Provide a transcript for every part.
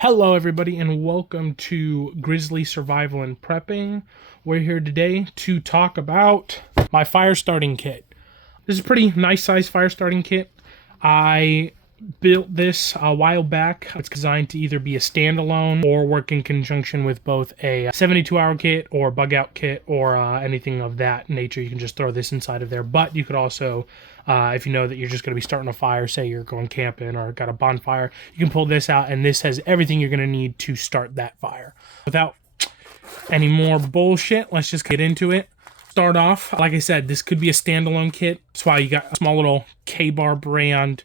Hello, everybody, and welcome to Grizzly Survival and Prepping. We're here today to talk about my fire starting kit. This is a pretty nice size fire starting kit. I built this a while back. It's designed to either be a standalone or work in conjunction with both a 72-hour kit or bug out kit or anything of that nature. You can just throw this inside of there, but you could also, if you know that you're just going to be starting a fire, say you're going camping or got a bonfire, you can pull this out, and this has everything you're going to need to start that fire. Without any more bullshit, let's just get into it. Start off, like I said, this could be a standalone kit. That's why you got a small little K-Bar brand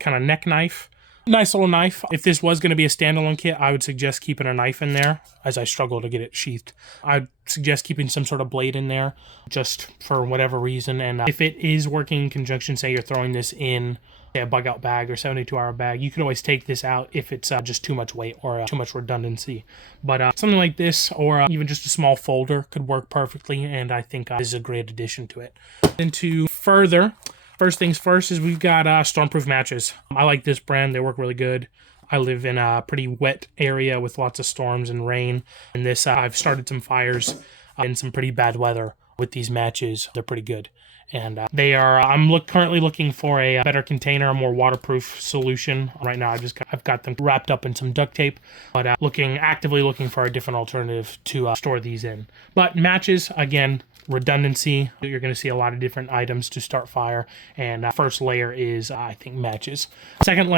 kind of neck knife. Nice little knife. If this was going to be a standalone kit, I would suggest keeping a knife in there as I struggle to get it sheathed. I'd suggest keeping some sort of blade in there just for whatever reason. And if it is working in conjunction, say you're throwing this in a bug out bag or 72-hour bag, you can always take this out if it's just too much weight or too much redundancy. But something like this or even just a small folder could work perfectly, and I think this is a great addition to it. And to further, first things first is we've got Stormproof matches. I like this brand. They work really good. I live in a pretty wet area with lots of storms and rain, and this I've started some fires in some pretty bad weather with these matches. They're pretty good. And they are. I'm currently looking for a better container, a more waterproof solution. Right now, I've got them wrapped up in some duct tape, but actively looking for a different alternative to store these in. But matches, again, redundancy. You're going to see a lot of different items to start fire, and first layer is I think matches. Second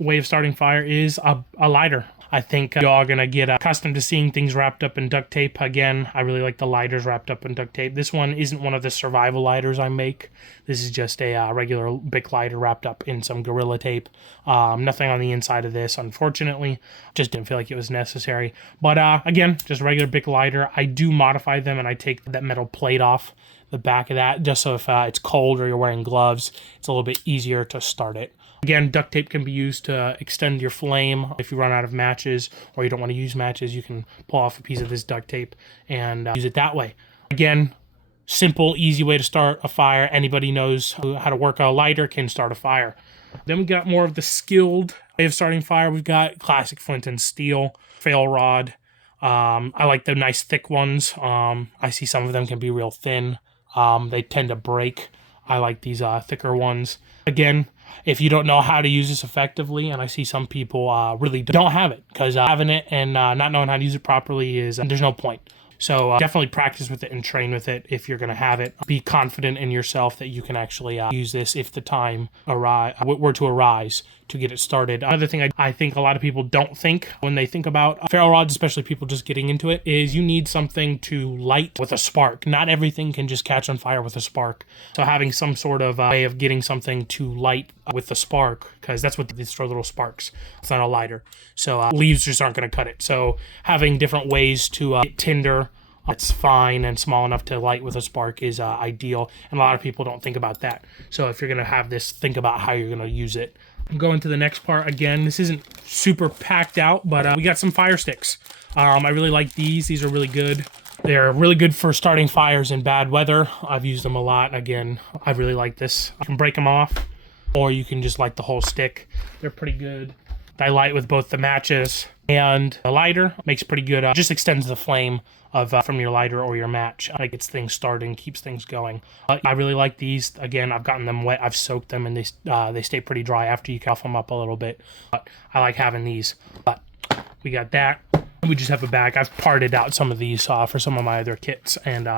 way of starting fire is a lighter. I think you're all going to get accustomed to seeing things wrapped up in duct tape. Again, I really like the lighters wrapped up in duct tape. This one isn't one of the survival lighters I make. This is just a regular Bic lighter wrapped up in some Gorilla tape. Nothing on the inside of this, unfortunately. Just didn't feel like it was necessary. But again, just a regular Bic lighter. I do modify them, and I take that metal plate off the back of that, just so if it's cold or you're wearing gloves, it's a little bit easier to start it. Again, duct tape can be used to extend your flame. If you run out of matches or you don't want to use matches, you can pull off a piece of this duct tape and use it that way. Again, simple, easy way to start a fire. Anybody knows how to work a lighter can start a fire. Then we got more of the skilled way of starting fire. We've got classic flint and steel, fail rod. I like the nice thick ones. I see some of them can be real thin. They tend to break. I like these thicker ones. Again, if you don't know how to use this effectively, and I see some people really don't have it, because having it and not knowing how to use it properly is there's no point. So definitely practice with it and train with it if you're going to have it. Be confident in yourself that you can actually use this if the time were to arise to get it started. Another thing I think a lot of people don't think when they think about ferro rods, especially people just getting into it, is you need something to light with a spark. Not everything can just catch on fire with a spark. So having some sort of way of getting something to light with the spark, because that's what these throw, little sparks. It's not a lighter. So leaves just aren't going to cut it. So having different ways to get tinder that's fine and small enough to light with a spark is ideal, and a lot of people don't think about that. So if you're going to have this, think about how you're going to use it. I'm going to the next part. Again, this isn't super packed out, but we got some fire sticks. I really like these. These are really good. They're really good for starting fires in bad weather. I've used them a lot. Again, I really like this. You can break them off, or you can just light the whole stick. They're pretty good. I light with both the matches and the lighter. Makes pretty good. Just extends the flame from your lighter or your match. It gets things started and keeps things going. I really like these. Again, I've gotten them wet. I've soaked them, and they stay pretty dry after you cuff them up a little bit. But I like having these. But we got that. We just have a bag. I've parted out some of these for some of my other kits and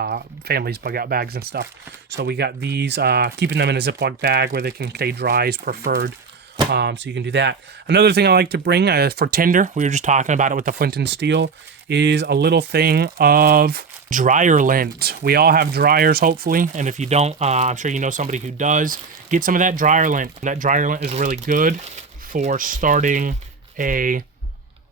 family's bug out bags and stuff. So we got these. Keeping them in a Ziploc bag where they can stay dry is preferred. So you can do that. Another thing I like to bring for tinder, we were just talking about it with the flint and steel, is a little thing of dryer lint. We all have dryers, hopefully, and if you don't, I'm sure you know somebody who does. Get some of that dryer lint. That dryer lint is really good for starting a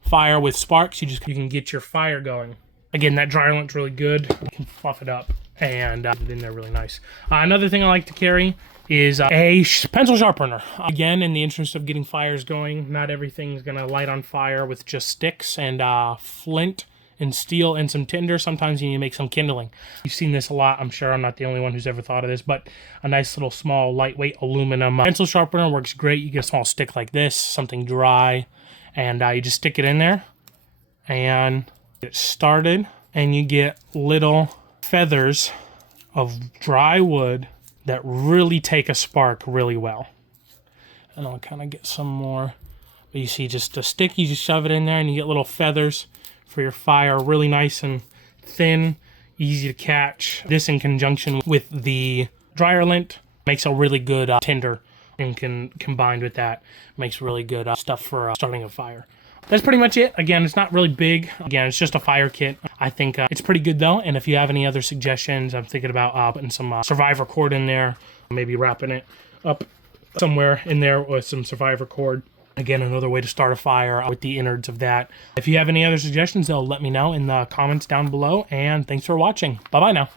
fire with sparks. You can get your fire going. Again, that dryer lint's really good. You can fluff it up and then they're really nice. Another thing I like to carry is a pencil sharpener. Again, in the interest of getting fires going, not everything's gonna light on fire with just sticks and flint and steel and some tinder. Sometimes you need to make some kindling. You've seen this a lot. I'm sure I'm not the only one who's ever thought of this, but a nice little small lightweight aluminum pencil sharpener works great. You get a small stick like this, something dry, And you just stick it in there and get it started, and you get little feathers of dry wood that really take a spark really well. And I'll kind of get some more. But you see just a stick, you just shove it in there and you get little feathers for your fire, really nice and thin, easy to catch. This in conjunction with the dryer lint makes a really good tinder, and combined with that makes really good stuff for starting a fire. That's pretty much it. Again, it's not really big. Again, it's just a fire kit. I think it's pretty good though. And if you have any other suggestions, I'm thinking about putting some survivor cord in there, maybe wrapping it up somewhere in there with some survivor cord. Again, another way to start a fire with the innards of that. If you have any other suggestions, though, let me know in the comments down below. And thanks for watching. Bye-bye now.